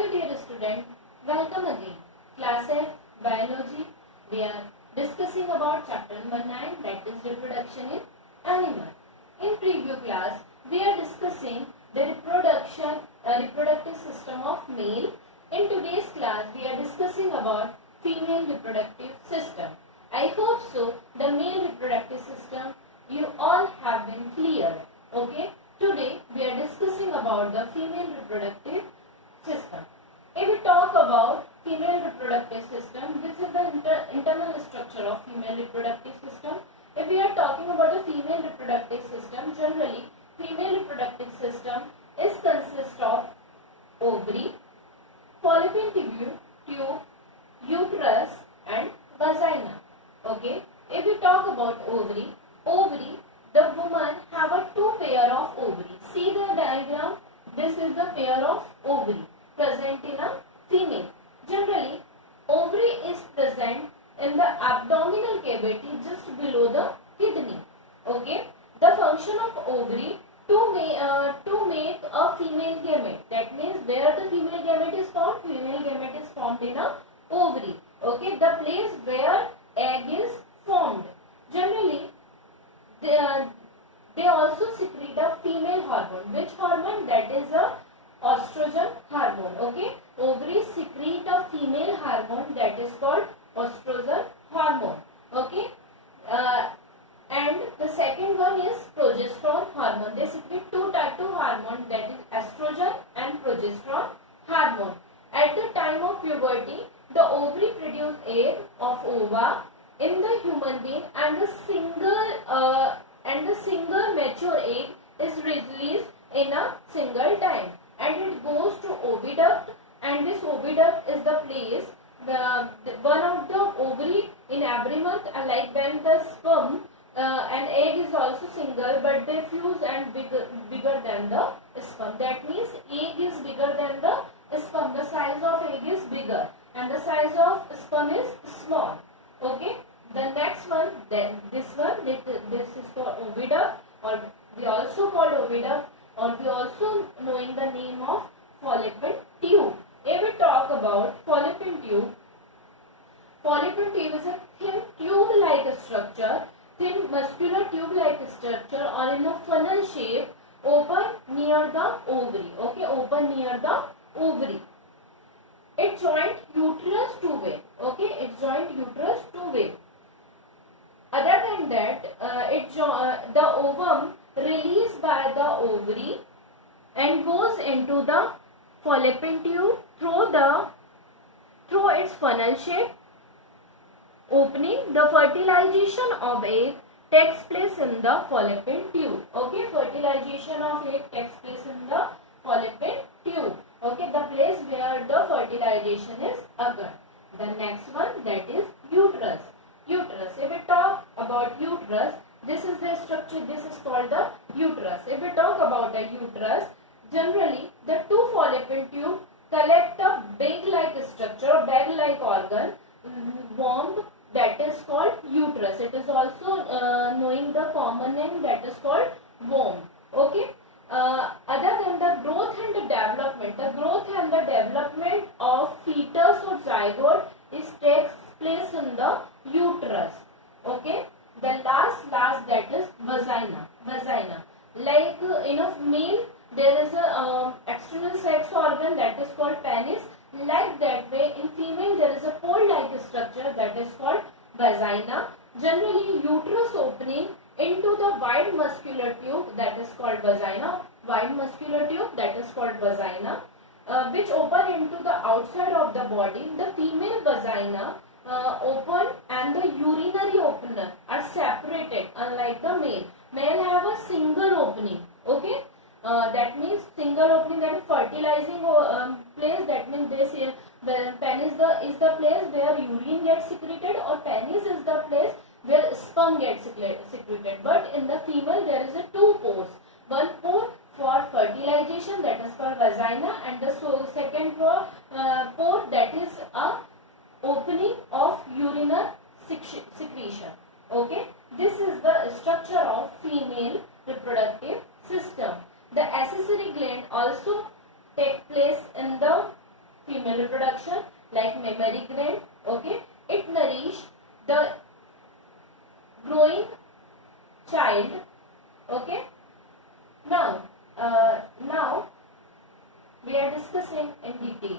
Hello dear student, welcome again. Class 8 Biology. We are discussing about chapter number 9, that is reproduction in animal. In preview class, we are discussing the reproductive system of male. In today's class, we are discussing about female reproductive system. I hope so the male reproductive system you all have been clear. Okay. Today we are discussing about the female reproductive system. If we talk about female reproductive system, this is the internal structure of female reproductive system. If we are talking about the female reproductive system, generally female reproductive system is consist of ovary, fallopian tube, uterus and vagina. Okay. If we talk about ovary, the woman have a two pair of ovary. See the diagram. This is the pair of ovary present in a female. Generally, ovary is present in the abdominal cavity just below the kidney. Okay. The function of ovary to make a female gamete. That means where the female gamete is formed. Female gamete is formed in a ovary. Okay. The place where egg is formed. Generally, they also secrete a female hormone. Which hormone? That is a estrogen hormone. Okay. Ovaries secrete a female hormone that is called estrogen hormone. Okay. And the second one is progesterone hormone. They secrete two hormone, that is estrogen and progesterone hormone. At the time of puberty, the ovary produce egg of ova in the human being, and the single mature egg is released in a single time, and it goes to oviduct, and this oviduct is the place one of the ovary in every month, like when the sperm and egg is also single, but they fuse and bigger than the sperm. That means egg is bigger than the sperm. The size of egg is bigger and the size of sperm is small. Okay. The next one, then this is called oviduct, or we also called oviduct, or we also knowing the name of fallopian tube. If we talk about fallopian tube is a thin tube-like structure, thin muscular tube-like structure, or in a funnel shape, open near the ovary. Okay, open near the ovary. It joint uterus two-way. Okay, it joint uterus two-way. Other than that, the ovum released by the ovary and goes into the fallopian tube through its funnel shape opening. The fertilization of egg takes place in the fallopian tube. Okay, fertilization of egg takes place in the fallopian tube. Okay, the place where the fertilization is occurred. The next one, that is uterus. Uterus. If we talk about uterus, this is the structure. This is called the uterus. If we talk about the uterus, generally the two fallopian tube collect a bag-like structure or bag-like organ, womb, that is called uterus. It is also knowing the common name, that is called womb. Okay. Other than the growth and the development of fetus or zygote takes place in the uterus. Okay. The last that is vagina. Like in a male there is a external sex organ that is called penis. Like that way in female there is a pole-like structure that is called vagina. Generally uterus opening into the wide muscular tube that is called vagina. Wide muscular tube that is called vagina, which open into the outside of the body. The female vagina open and the urinary opener are separated, unlike the male. Male have a single opening. Okay. That means single opening, that is fertilizing place. That means this the penis is the place where urine gets secreted, or penis is the place where sperm gets secreted. But in the female there is a two pores. One pore for fertilization, that is called vagina, and the second pore that is a opening of urinary secretion. Okay. This is the structure of female reproductive system. The accessory gland also take place in the female reproduction like mammary gland. Okay, it nourish the growing child. Okay, now we are discussing in detail.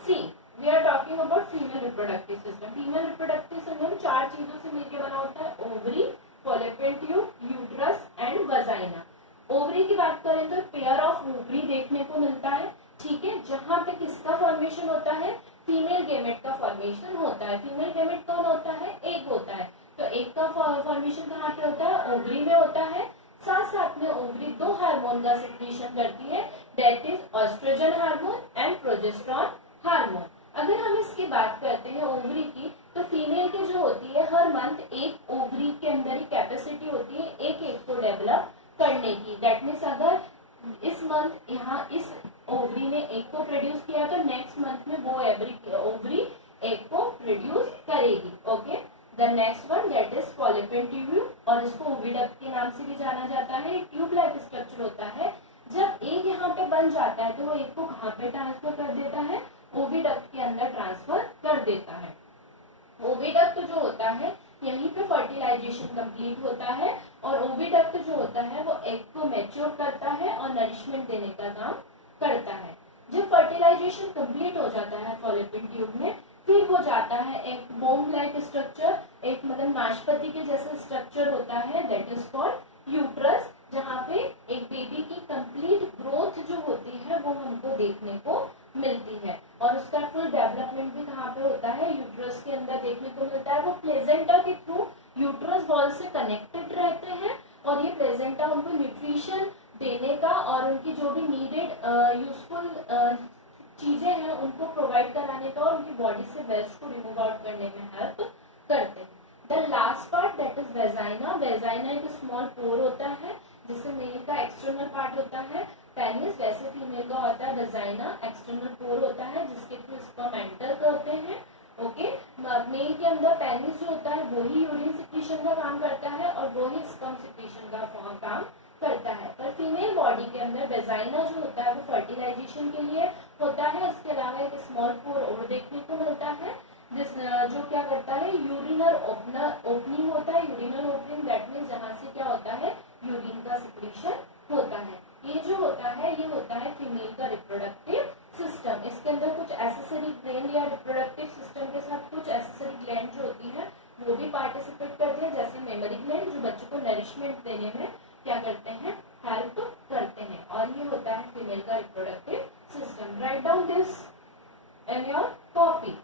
See, we are talking about female reproductive system. Female reproductive system चार चीजों से मिलकर बना होता है, ovary, Fallopian tube, uterus and vagina. Ovary की बात करें तो पेयर ऑफ ओवरी देखने को मिलता है, ठीक है, जहां पे किसका फॉर्मेशन होता है, फीमेल गेमेट का फॉर्मेशन होता है. फीमेल गेमेट कौन होता है, एग होता है. तो एग का फॉर्मेशन कहाँ पे होता है, ओवरी में होता है. साथ साथ में ओवरी दो हार्मोन का सिक्रीशन करती है, that is estrogen hormone and progesterone hormone. अगर हम इसकी बात करते हैं ओवरी की, तो फीमेल की जो होती है हर मंथ एक ओवरी के अंदर ही कैपेसिटी होती है एक एग को डेवलप करने की. दैट मीन्स अगर इस मंथ यहाँ इस ओवरी ने एग को प्रोड्यूस किया तो नेक्स्ट मंथ में वो ओवरी एग को प्रोड्यूस करेगी. Okay, the next one that is Fallopian tube, और इसको ओविडक्ट के नाम से भी जाना जाता है. ट्यूब लाइक स्ट्रक्चर होता है. जब एग यहाँ पे बन जाता है तो वो एग को कहाँ पे ट्रांसफर कर देता है, ओविडक्ट के अंदर ट्रांसफर कर देता है. ओविडक्ट जो होता है यहीं पे फर्टिलाइजेशन कंप्लीट होता है, और ओविडक्ट जो होता है वो एग को मैच्योर करता है और नरिशमेंट देने का काम करता है. जब फर्टिलाइजेशन कंप्लीट हो जाता है फॉलोपियन ट्यूब में, फिर वो जाता है एक बोम लाइक स्ट्रक्चर, एक मतलब नाशपाती के जैसा स्ट्रक्चर होता है, दैट इज कॉल्ड यूट्रस, जहाँ पे एक बेबी की कंप्लीट ग्रोथ जो होती है वो हमको देखने को मिलती है. और उसका फुल डेवलपमेंट भी कहाँ पे होता है, यूट्रस के अंदर देखने को मिलता है. वो प्लेजेंटा के थ्रू यूट्रस वॉल से कनेक्टेड रहते हैं, और ये प्लेजेंटा उनको न्यूट्रिशन देने का और उनकी जो भी नीडेड यूजफुल चीजें हैं उनको प्रोवाइड कराने का और उनकी बॉडी से वेस्ट को रिमूव आउट करने में हेल्प करते हैं. The last part that is vagina. Vagina एक स्मॉल पोर होता है जिससे मेल का एक्सटर्नल पार्ट होता है, पेनिस, वैसे फीमेल का होता है वेजाइना, एक्सटर्नल पोर होता है जिसके थ्रू स्पर्म एंटर करते हैं. ओके, मेल के अंदर पेनिस जो होता है वो ही यूरिन सिक्रीशन का काम करता है और वो ही स्पर्म सिक्रीशन का काम करता है. पर फीमेल बॉडी के अंदर वेजाइना जो होता है वो फर्टिलाइजेशन के लिए होता है. इसके अलावा एक स्मॉल पोर और देखने को मिलता है जो क्या करता है, यूरिनल ओपनिंग होता है. यूरिनल ओपनिंग दैट मीन्स जहाँ से क्या होता है, यूरिन का सिक्रीशन होता है. ये जो होता है ये होता है फीमेल का रिप्रोडक्टिव सिस्टम. इसके अंदर कुछ एसेसरी ग्लैंड या रिप्रोडक्टिव सिस्टम के साथ कुछ एसेसरी ग्लैंड जो होती है वो भी पार्टिसिपेट करते हैं, जैसे मेमरी ग्लैंड जो बच्चे को नरिशमेंट देने में क्या करते हैं, हेल्प करते हैं. और ये होता है फीमेल का reproductive system. Write down this in your copy.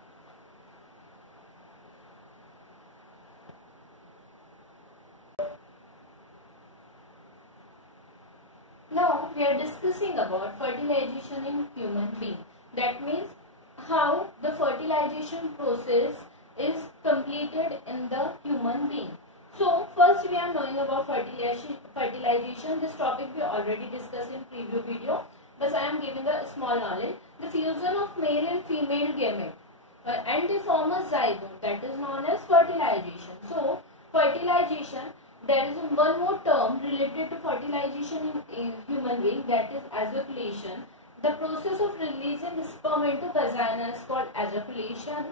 Now we are discussing about fertilization in human being. That means how the fertilization process is completed in the human being. So first we are knowing about fertilization. This topic we already discussed in preview video, but I am giving a small knowledge. The fusion of male and female gamete and they form a zygote, that is known as fertilization. So fertilization, there is one more term related to fertilization in human being, that is ejaculation. The process of releasing sperm into vagina is called ejaculation.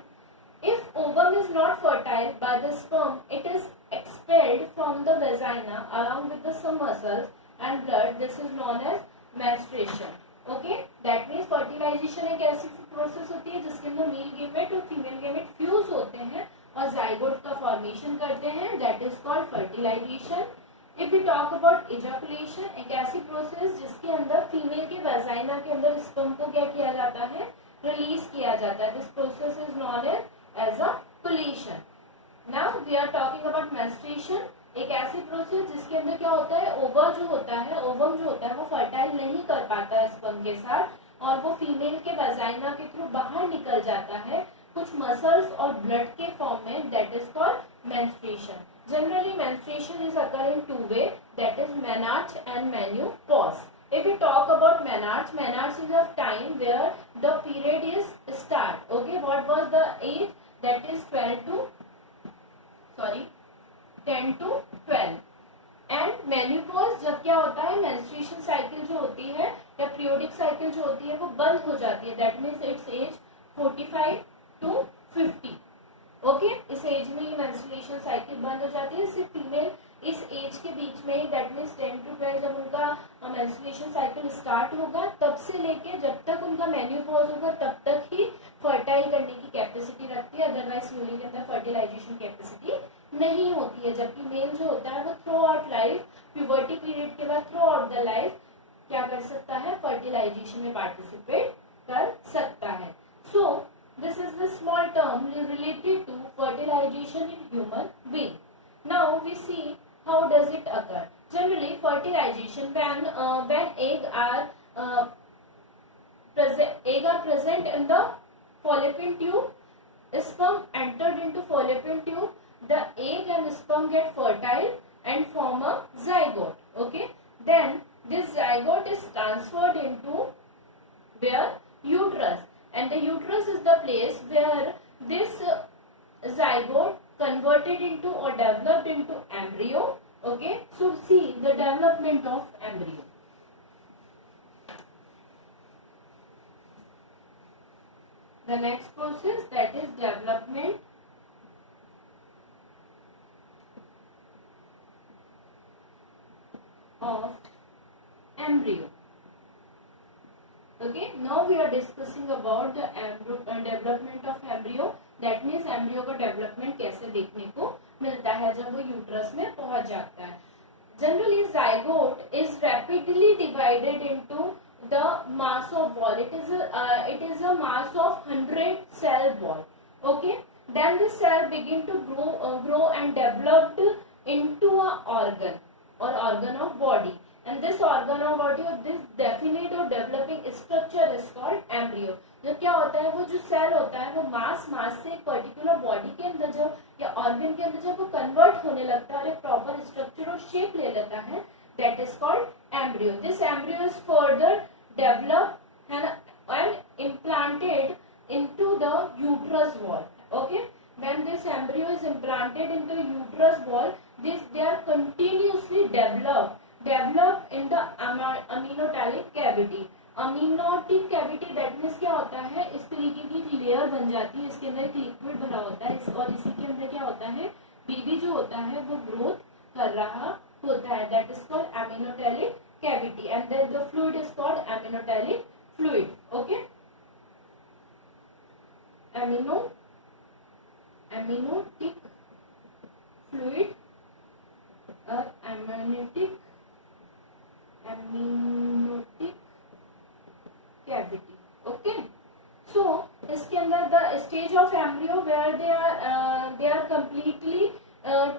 If ovum is not fertile by the sperm, it is expelled from the vagina along with some muscles and blood. This is known as menstruation. Okay, that means fertilization एक ऐसी process होती है जिसके अंदर male gamete और female gamete fuse होते हैं और जाइगोट का फॉर्मेशन करते हैं, that is called fertilization. If you talk about ejaculation, एक ऐसी प्रोसेस जिसके अंदर फीमेल के वेजाइना के अंदर स्पर्म को क्या किया जाता है, रिलीज किया जाता है. This process is known as ejaculation. Now we are talking about menstruation, एक ऐसी प्रोसेस जिसके अंदर क्या होता है, ओवा जो होता है, ओवम जो होता है वो फर्टाइल नहीं कर पाता है स्पर्म के साथ और वो फीमेल के वेजाइना के थ्रू बाहर निकल जाता है कुछ मसल्स और ब्लड के फॉर्म में, that is called menstruation. Generally menstruation is occur in two way, that is menarche and menopause. If we talk about menarche is a time where the period is start. Okay, what was the age? That is 10 to 12. And menopause जब क्या होता है, menstruation cycle जो होती है या periodic cycle जो होती है वो बंद हो जाती है. That means its age 45 to 50. Okay, इस एज में ही मेंस्ट्रुएशन साइकिल बंद हो जाती है। सिर्फ फीमेल इस एज के बीच में, दैट मीन्स 10 to 12 जब उनका मेंस्ट्रुएशन साइकिल स्टार्ट होगा तब से लेके जब तक उनका मेन्यूपॉज होगा तब तक ही फर्टाइल करने की कैपेसिटी रखती है। अदरवाइज फीमेल के अंदर फर्टिलाइजेशन कैपेसिटी नहीं होती है। जबकि मेल जो होता है वो through out life, puberty period के बाद थ्रू आउट द लाइफ क्या कर सकता है, फर्टिलाइजेशन में पार्टिसिपेट कर सकता है। सो this is the small term related to fertilization in human being. Now we see how does it occur. Generally fertilization when egg are present in the fallopian tube, sperm entered into fallopian tube, the egg and sperm get fertile and form a zygote. Okay, then this zygote is transferred into where, uterus, and the uterus is the place where this zygote converted into or developed into embryo. Okay, so see the development of embryo. The next process, that is development of embryo. Okay, now we are discussing about the development of embryo. That means embryo का development कैसे देखने को मिलता है जब वो uterus में पहुंच जाता है. Generally zygote is rapidly divided into the mass of ball. It is a mass of 100 cell ball. Okay, then the cell begin to grow and developed into a organ or organ of body. And this organ of body or this definite or developing structure is called embryo. जब क्या होता है, वो जो cell होता है वो मास से एक पर्टिकुलर बॉडी के अंदर जब या ऑर्गन के अंदर जब वो कन्वर्ट होने लगता है और एक प्रॉपर स्ट्रक्चर और शेप ले लेता है, that is called embryo. This embryo is further developed and implanted into the uterus wall. Okay, when this embryo is implanted into the uterus wall, they are continuously developed in the amniotic cavity. Amniotic cavity that means क्या होता है, इस तरीके की एक layer बन जाती है, इसके अंदर एक लिक्विड भरा होता है और इसी के अंदर क्या होता है, बेबी जो होता है वो ग्रोथ कर रहा होता है. That is called amniotic cavity and then the fluid is called amniotic fluid. Okay, amniotic fluid or amniotic cavity. Okay, so इसके अंदर the stage of embryo where they are completely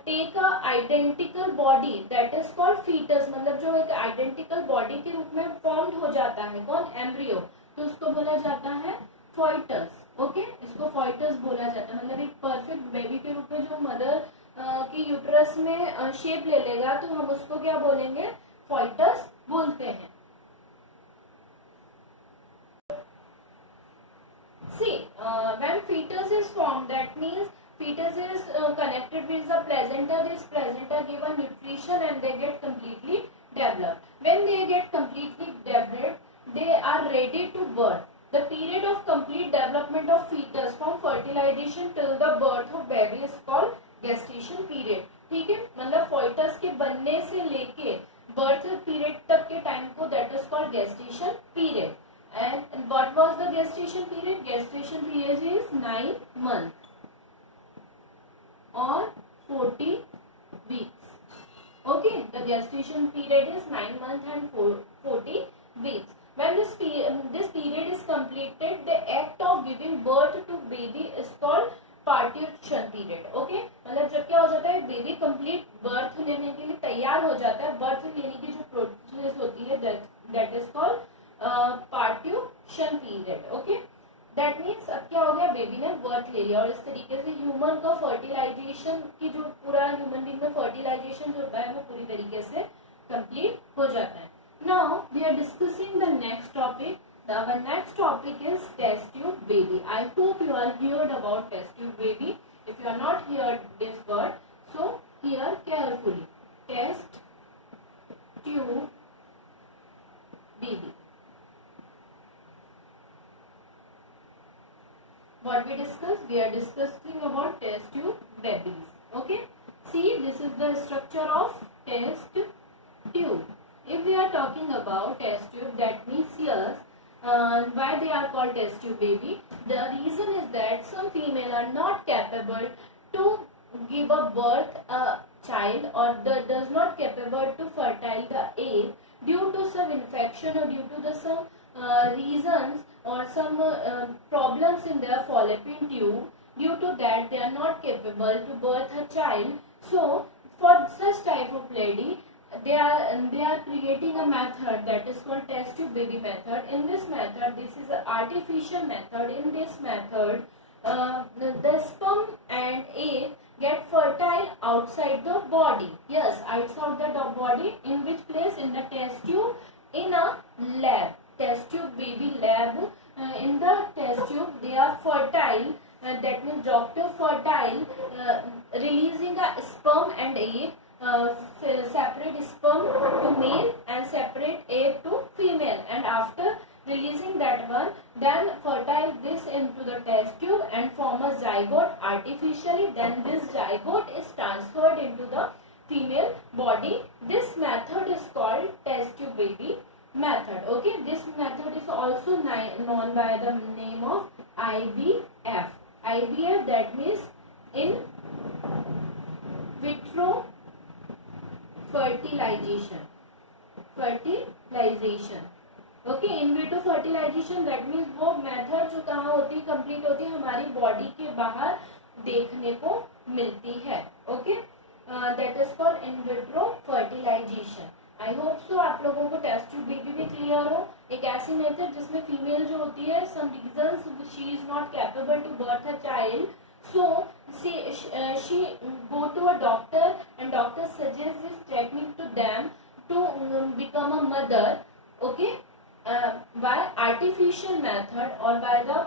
take a identical body that is called fetus. मतलब जो एक identical body के रूप में formed हो जाता है कौन, embryo, तो उसको बोला जाता है fetus. ओके, इसको fetus बोला जाता है. मतलब एक परफेक्ट बेबी के रूप में जो मदर की यूट्रस में शेप ले लेगा तो हम उसको क्या बोलेंगे, fetus बोलते हैं. See, when fetus is formed, that means fetus is connected with the placenta. This placenta give a nutrition and they get completely developed. When they get completely developed, they are ready to birth. The period of complete development of fetus from fertilization till the birth of baby is called gestation period. ठीक है, मतलब fetus के बनने से लेके birth period तक के time को that is called gestation period. And what was the gestation period? Gestation period is 9 months or 40 weeks. Okay, the gestation period is 9 months and 40 weeks. When this period is completed, the act of giving birth to baby is called parturition period. Okay, मतलब जब क्या हो जाता है, baby complete birth लेने के लिए तैयार हो जाता है, बर्थ लेने की जो प्रोसेस होती है that is called parturition period. Okay, that means अब क्या हो गया, बेबी ने बर्थ ले लिया और इस तरीके से ह्यूमन का फर्टिलाइजेशन की जो पूरा ह्यूमन बीइंग में फर्टिलाइजेशन जो होता है वो पूरी तरीके से कंप्लीट हो जाता है. Now we are discussing the next topic. Our next topic is test tube baby. I hope you are heard about test tube baby. If you are not heard this word, so hear carefully. Test tube baby. what we discussed? We are discussing about test tube babies. Okay. See, this is the structure of test tube. If we are talking about test tube, that means yes, why they are called test tube baby? The reason is that some female are not capable to give a birth a child, or does not capable to fertile the egg due to some infection, or due to the some reasons, or some problems in their fallopian tube. Due to that, they are not capable to birth a child. So for such type of lady, they are creating a method that is called test tube baby method. In this method, this is an artificial method. In this method, the sperm and egg get fertile outside the body. Yes, outside the body. In which place? In the test tube, in a lab. Test tube baby lab. In the test tube, they are fertile. That means doctor fertile, releasing a sperm and egg. Separate sperm to male and separate egg to female, and after releasing that one, then fertile this into the test tube and form a zygote artificially. Then this zygote is transferred into the female body. This method is called test tube baby method. Okay, this method is also known by the name of IVF. IVF, that means in vitro fertilization. Okay, in vitro fertilization, that means वो method जो कहाँ होती है, complete होती है हमारी body के बाहर देखने को मिलती है. Okay, that is called in vitro fertilization. I hope so आप लोगों को टेस्ट ट्यूब बेबी भी क्लियर हो. एक ऐसी मेथड जिसमें फीमेल जो होती है, some reasons she is not capable to birth a child, so she go to a doctor and doctor suggests this technique to them to become a mother. Okay, by artificial method or by the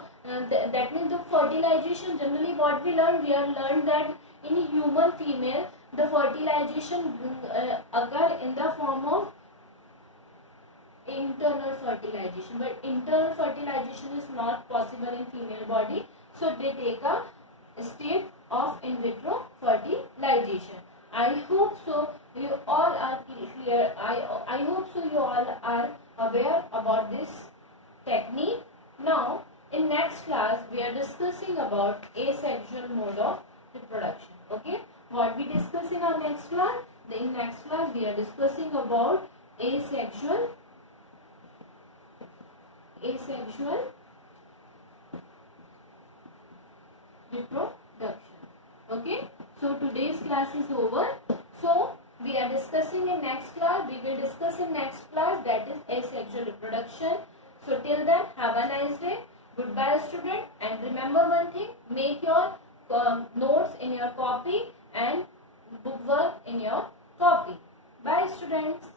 that means the fertilization. Generally what we have learned that in human female the fertilization occur in the form of internal fertilization, but internal fertilization is not possible in female body, so they take a state of in vitro fertilization. I hope so you all are clear. I hope so you all are aware about this technique. Now in next class we are discussing about asexual mode of reproduction. Okay, what we discuss in our next class? In next class we are discussing about asexual reproduction. Okay, so today's class is over. So we are discussing in next class. We will discuss in next class, that is asexual reproduction. So till then, have a nice day. Goodbye student, and remember one thing, make your notes in your copy and book work in your copy. Bye students.